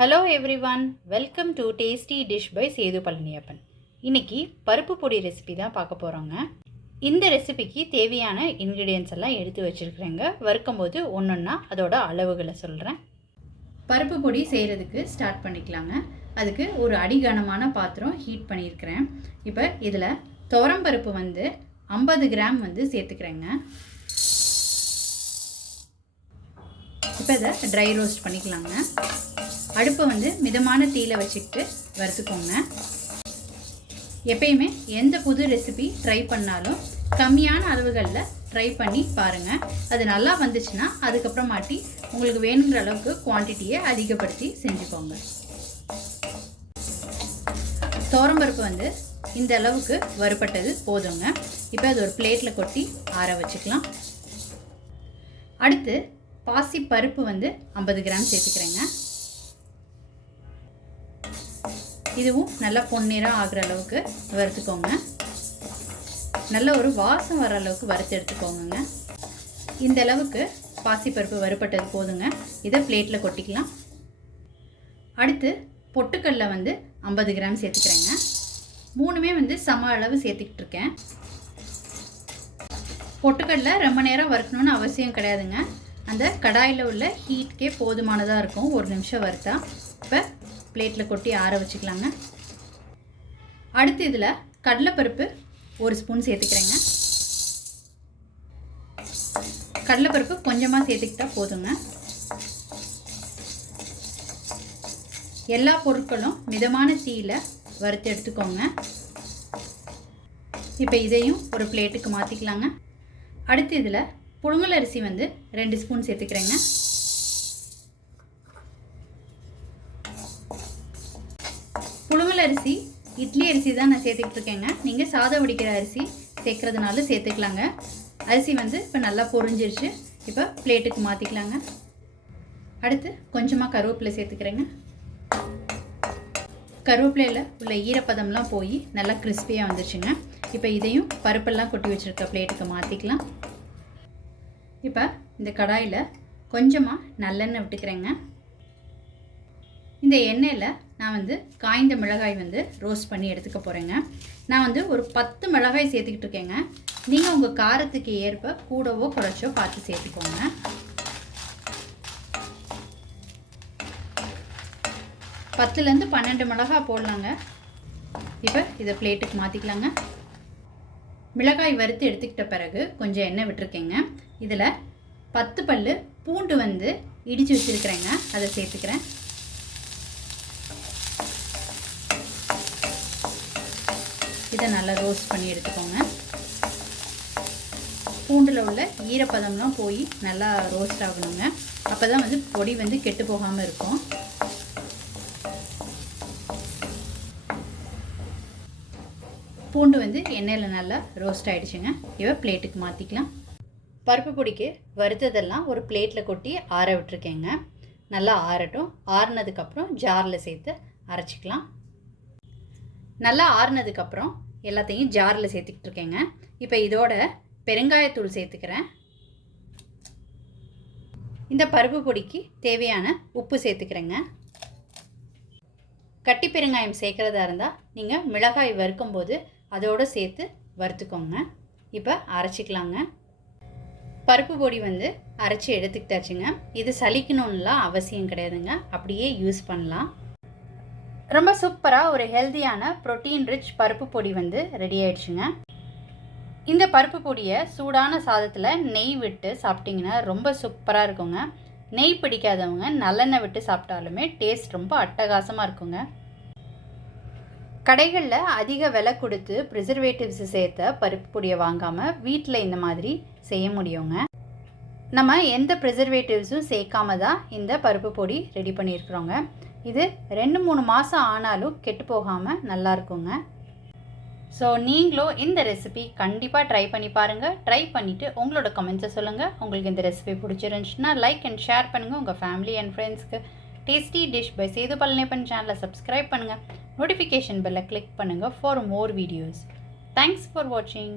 Hello everyone, welcome to tasty dish by Sethu Palaniappan. இன்றைக்கி பருப்பு பொடி ரெசிபி தான் பார்க்க போகிறோங்க. இந்த ரெசிபிக்கு தேவையான இன்க்ரீடியன்ஸ் எல்லாம் எடுத்து வச்சுருக்குறேங்க. வறுக்கும்போது ஒன்றொன்னா அதோட அளவுகளை சொல்கிறேன். பருப்பு பொடி செய்கிறதுக்கு ஸ்டார்ட் பண்ணிக்கலாங்க. அதுக்கு ஒரு அடிகனமான பாத்திரம் ஹீட் பண்ணியிருக்கிறேன். இப்போ இதில் துவரம்பருப்பு 50 கிராம் சேர்த்துக்கிறேங்க. இப்போ இதை ட்ரை ரோஸ்ட் பண்ணிக்கலாங்க. அடுப்பை மிதமான தீயில வச்சுக்கிட்டு வறுத்துக்கோங்க. எப்பயுமே எந்த புது ரெசிபி ட்ரை பண்ணாலும் கம்மியான அளவுகளில் ட்ரை பண்ணி பாருங்கள். அது நல்லா வந்துச்சுன்னா அதுக்கப்புறமாட்டி உங்களுக்கு வேணுங்கிற அளவுக்கு குவான்டிட்டியை அதிகப்படுத்தி செஞ்சுக்கோங்க. துவரம்பருப்பு இந்த அளவுக்கு வறுபட்டது போதுங்க. இப்போ அது ஒரு பிளேட்டில் கொட்டி ஆற வச்சுக்கலாம். அடுத்து பாசி பருப்பு 50 கிராம் சேர்த்துக்கிறேங்க. இதுவும் நல்லா பொன்னிறம் ஆகிற அளவுக்கு வறுத்துக்கோங்க. நல்ல ஒரு வாசம் வர அளவுக்கு வறுத்து எடுத்துக்கோங்க. இந்த அளவுக்கு பாசிப்பருப்பு வறுபட்டது போதுங்க. இதை பிளேட்டில் கொட்டிக்கலாம். அடுத்து பொட்டுக்கடலை 50 கிராம் சேர்த்துக்கிறேங்க. மூணுமே சம அளவு சேர்த்துக்கிட்டு இருக்கேன். பொட்டுக்கடலை ரொம்ப நேரம் வறுக்கணும்னு அவசியம் கிடையாதுங்க. அந்த கடாயில் உள்ள ஹீட்கே போதுமானதாக இருக்கும். ஒரு நிமிஷம் வறுத்தா. இப்போ பிளேட்டில் கொட்டி ஆற வச்சுக்கலாங்க. அடுத்து இதில் கடலைப்பருப்பு 1 ஸ்பூன் சேர்த்துக்கிறேங்க. கடலைப்பருப்பு கொஞ்சமாக சேர்த்துக்கிட்டா போதுங்க. எல்லா பொருட்களும் மிதமான தீயில வறுத்து எடுத்துக்கோங்க. இப்போ இதையும் ஒரு பிளேட்டுக்கு மாற்றிக்கலாங்க. அடுத்து இதில் புழுங்கல் அரிசி 2 ஸ்பூன் சேர்த்துக்கிறேங்க. புழுங்கல் அரிசி இட்லி அரிசி தான் நான் சேர்த்துக்கிட்டு இருக்கேங்க. நீங்கள் சாதம் வடிக்கிற அரிசி சேர்க்குறதுனால சேர்த்துக்கலாங்க. அரிசி இப்போ நல்லா பொரிஞ்சிருச்சு. இப்போ பிளேட்டுக்கு மாற்றிக்கலாங்க. அடுத்து கொஞ்சமாக கருவேப்பிலை சேர்த்துக்கிறேங்க. கருவேப்பிலையில் உள்ள ஈரப்பதம்லாம் போய் நல்லா கிறிஸ்பியாக வந்துருச்சுங்க. இப்போ இதையும் பருப்பெல்லாம் கொட்டி வச்சுருக்க பிளேட்டுக்கு மாற்றிக்கலாம். இப்போ இந்த கடாயில் கொஞ்சமாக நல்லெண்ணெய் விட்டுக்கிறேங்க. இந்த எண்ணெயில் நான் காய்ந்த மிளகாய் ரோஸ்ட் பண்ணி எடுத்துக்க போகிறேங்க. நான் ஒரு 10 மிளகாய் சேர்த்துக்கிட்டு இருக்கேங்க. நீங்கள் உங்கள் காரத்துக்கு ஏற்ப கூடவோ குறைச்சோ பார்த்து சேர்த்துக்கோங்க. பத்துலேருந்து 12 மிளகாய் போடலாங்க. இப்போ இதை பிளேட்டுக்கு மாற்றிக்கலாங்க. மிளகாய் வறுத்து எடுத்துக்கிட்ட பிறகு கொஞ்சம் எண்ணெய் விட்டுருக்கேங்க. இதில் 10 பல்லு பூண்டு இடித்து வச்சுருக்கிறேங்க. அதை சேர்த்துக்கிறேன். இதை நல்லா ரோஸ்ட் பண்ணி எடுத்துக்கோங்க. பூண்டில் உள்ள ஈரப்பதம்லாம் போய் நல்லா ரோஸ்ட் ஆகணுங்க. அப்போ தான் பொடி கெட்டு போகாமல் இருக்கும். பூண்டு எண்ணெயில் நல்லா ரோஸ்ட் ஆகிடுச்சுங்க. இவ பிளேட்டுக்கு மாற்றிக்கலாம். பருப்பு பொடிக்கு வறுத்ததெல்லாம் ஒரு பிளேட்டில் கொட்டி ஆற விட்டுருக்கேங்க. நல்லா ஆறட்டும். ஆறுனதுக்கப்புறம் ஜாரில் சேர்த்து அரைச்சிக்கலாம். நல்லா ஆறுனதுக்கப்புறம் எல்லாத்தையும் ஜாரில் சேர்த்துக்கிட்டு இருக்கேங்க. இப்போ இதோட பெருங்காயத்தூள் சேர்த்துக்கிறேன். இந்த பருப்பு பொடிக்கு தேவையான உப்பு சேர்த்துக்கிறேங்க. கட்டி பெருங்காயம் சேர்க்குறதா இருந்தால் நீங்கள் மிளகாய் வறுக்கும்போது அதோடு சேர்த்து வறுத்துக்கோங்க. இப்போ அரைச்சிக்கலாங்க. பருப்பு பொடி அரைச்சி எடுத்துக்கிட்டாச்சுங்க. இது சலிக்கணும்லாம் அவசியம் கிடையாதுங்க. அப்படியே யூஸ் பண்ணலாம். ரொம்ப சூப்பராக ஒரு ஹெல்த்தியான ப்ரோட்டீன் ரிச் பருப்பு பொடி ரெடி ஆயிடுச்சுங்க. இந்த பருப்பு பொடியை சூடான சாதத்தில் நெய் விட்டு சாப்பிட்டிங்கன்னா ரொம்ப சூப்பராக இருக்குங்க. நெய் பிடிக்காதவங்க நல்லெண்ணெய் விட்டு சாப்பிட்டாலுமே டேஸ்ட் ரொம்ப அட்டகாசமாக இருக்குங்க. கடைகளில் அதிக விலை கொடுத்து ப்ரிசர்வேட்டிவ்ஸ் சேர்த்த பருப்பு பொடியை வாங்காமல் வீட்டில் இந்த மாதிரி செய்ய முடியுங்க. நம்ம எந்த ப்ரிசர்வேட்டிவ்ஸும் சேர்க்காம தான் இந்த பருப்பு பொடி ரெடி பண்ணியிருக்கிறோங்க. இது 2-3 மாதம் ஆனாலும் கெட்டு போகாமல் நல்லா இருக்குங்க. ஸோ நீங்களும் இந்த ரெசிபி கண்டிப்பாக ட்ரை பண்ணி பாருங்கள். ட்ரை பண்ணிவிட்டு உங்களோட கமெண்ட்ஸை சொல்லுங்கள். உங்களுக்கு இந்த ரெசிபி பிடிச்சிருந்துச்சுன்னா லைக் அண்ட் ஷேர் பண்ணுங்கள். உங்கள் ஃபேமிலி அண்ட் ஃப்ரெண்ட்ஸ்க்கு tasty dish by Sethu Palaniappan சேனலை சப்ஸ்கிரைப் பண்ணுங்கள். நோட்டிஃபிகேஷன் பெல்லை கிளிக் பண்ணுங்கள் for more videos. Thanks for வாட்சிங்.